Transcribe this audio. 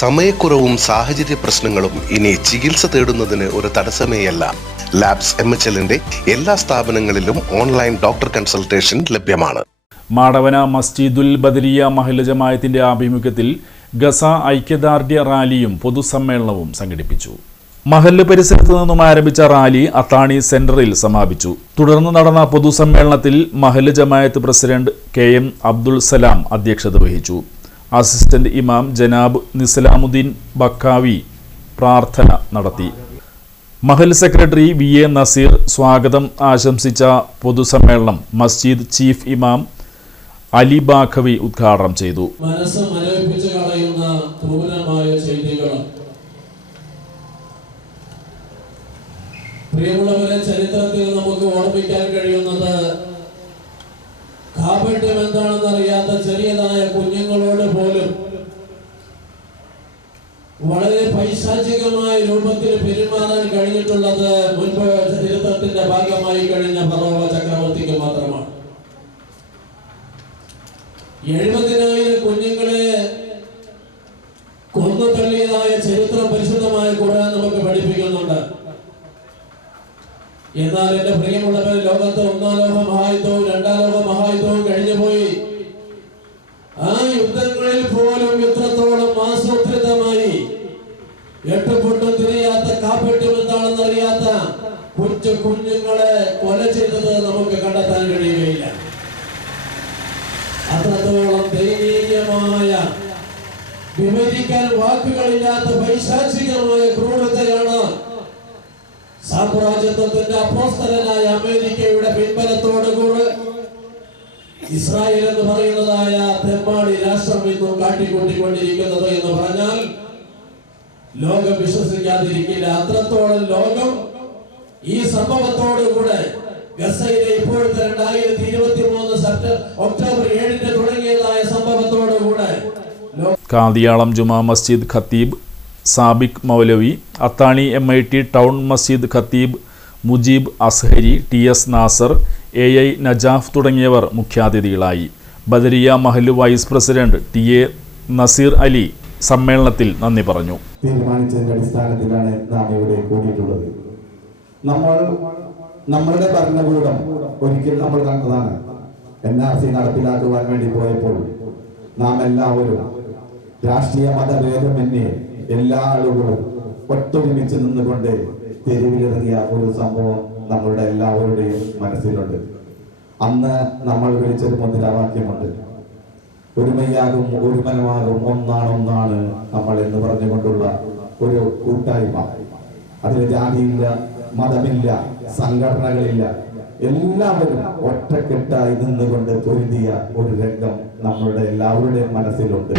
സമയക്കുറവും സാഹചര്യ പ്രശ്നങ്ങളും ഇനി ചികിത്സ തേടുന്നതിന് ഒരു തടസ്സമേയല്ല. ലാബ്സ് എം എച്ച് എല്ലിന്റെ എല്ലാ സ്ഥാപനങ്ങളിലും ഓൺലൈൻ ഡോക്ടർ കൺസൾട്ടേഷൻ ലഭ്യമാണ്. മാടവന മസ്ജിദുൽ ബദരിയ മഹല്ല ജമായത്തിന്റെ ആഭിമുഖ്യത്തിൽ ഗസ ഐക്യദാർഢ്യ റാലിയും പൊതുസമ്മേളനവും സംഘടിപ്പിച്ചു. മഹല്ല് പരിസരത്തു നിന്നും ആരംഭിച്ച റാലി അത്താണി സെന്ററിൽ സമാപിച്ചു. തുടർന്ന് നടന്ന പൊതുസമ്മേളനത്തിൽ മഹല്ല് Jamaat president K M Abdul Salam അധ്യക്ഷത വഹിച്ചു. അസിസ്റ്റന്റ് ഇമാം ജനാബ് നിസലാമുദ്ദീൻ ബക്കാവി പ്രാർത്ഥന നടത്തി. മഹൽ സെക്രട്ടറി വി എ നസീർ സ്വാഗതം ആശംസിച്ച പൊതുസമ്മേളനം മസ്ജിദ് ചീഫ് ഇമാം അലി ബാഖവി ഉദ്ഘാടനം ചെയ്തു. മനസ്സ് മരവിപ്പിച്ച് കളയുന്ന ക്രൂരമായ ചെയ്തികൾ പ്രിയമുള്ളവരെ ചരിത്രത്തിൽ നമുക്ക് ഓർമ്മിക്കാൻ കഴിയുന്നത് കാപട്യം എന്താണെന്ന് വളരെ പൈശാചികമായ രൂപത്തിൽ പെരുമാറാൻ കഴിഞ്ഞിട്ടുള്ളത് മുൻപ് ചരിത്രത്തിന്റെ ഭാഗമായി കഴിഞ്ഞ ഫറോവ ചക്രവർത്തിക്ക് മാത്രമാണ്. എഴുപതിനായിരം കുഞ്ഞുങ്ങളെ കൊന്നു തള്ളിയതായ ചരിത്രം പരിശുദ്ധമായ കൂടാൻ നമുക്ക് പഠിപ്പിക്കുന്നുണ്ട്. എന്നാൽ എന്റെ പ്രിയമുള്ളവർ ലോകത്ത് ഒന്നാം ലോക മഹായുദ്ധവും രണ്ടാം ലോക മഹായുദ്ധവും എട്ട് പൊട്ടും തിരിയാത്ത കാപ്പറ്റും എന്താണെന്ന് അറിയാത്ത കൊച്ചു കുഞ്ഞുങ്ങളെ കൊല ചെയ്തത് നമുക്ക് കണ്ടെത്താൻ കഴിയുകയില്ല. അത്രത്തോളം ദയനീയമായ വിവരിക്കാൻ വാക്കുകളില്ലാത്ത പൈശാചികമായ ക്രൂരതയാണ് സാമ്രാജ്യത്വത്തിന്റെ അപ്പോസ്തലനായ അമേരിക്കയുടെ പിൻബലത്തോടുകൂടെ ഇസ്രായേൽ എന്ന് പറയുന്നതായ തെമ്മാടി രാഷ്ട്രം ഇന്നും കാട്ടിക്കൂട്ടിക്കൊണ്ടിരിക്കുന്നത് എന്ന് പറഞ്ഞാൽ ലോകം വിശ്വസിക്കാതിരിക്കില്ല. അത്രത്തോളം ലോകം ഈ സംഭവത്തോടുകൂടെ ഗസയിലെ ഇപ്പോഴത്തെ രണ്ടായിരത്തി ഇരുപത്തി മൂന്ന് ഒക്ടോബർ ഏഴിന് തുടങ്ങിയതായ സംഭവത്തോടുകൂടെ കാതിയാളം ജുമാ മസ്ജിദ് ഖത്തീബ് Sabik Moulavi Athani M I T town Masjid Khatib Mujeeb Azhari T S Nasar A I Najaf തുടങ്ങിയവർ മുഖ്യാതിഥികളായി. Badariya Mahal vice president T A Naseer Ali സമ്മേളനത്തിൽ നന്ദി പറഞ്ഞു. തീരുമാനിച്ചതിന്റെ അടിസ്ഥാനത്തിലാണ് നാം ഇവിടെ കൂടിയിട്ടുള്ളത്. നമ്മൾ നമ്മളുടെ ഭരണകൂടം ഒരിക്കൽ നമ്മൾ കണ്ടതാണ്. എൻ ആർ സി നടപ്പിലാക്കുവാൻ വേണ്ടി പോയപ്പോൾ നാം എല്ലാവരും രാഷ്ട്രീയ മതഭേദമന്യേ എല്ലാ ആളുകളും ഒത്തൊരുമിച്ച് നിന്നുകൊണ്ട് തെരുവിലിറങ്ങിയ ഒരു സംഭവം നമ്മളുടെ എല്ലാവരുടെയും മനസ്സിലുണ്ട്. അന്ന് നമ്മൾ വിളിച്ചൊരു മുദ്രാവാക്യമുണ്ട്. ഒരുമയാകും ഒരുമനമാകും ഒന്നാണ് ഒന്നാണ് നമ്മൾ എന്ന് പറഞ്ഞുകൊണ്ടുള്ള ഒരു കൂട്ടായ്മ. അതിൽ ജാതിയില്ല മതമില്ല സംഘടനകളില്ല എല്ലാവരും ഒറ്റക്കെട്ടായി നിന്നുകൊണ്ട് പൊരുതിയ ഒരു രംഗം നമ്മളുടെ എല്ലാവരുടെയും മനസ്സിലുണ്ട്.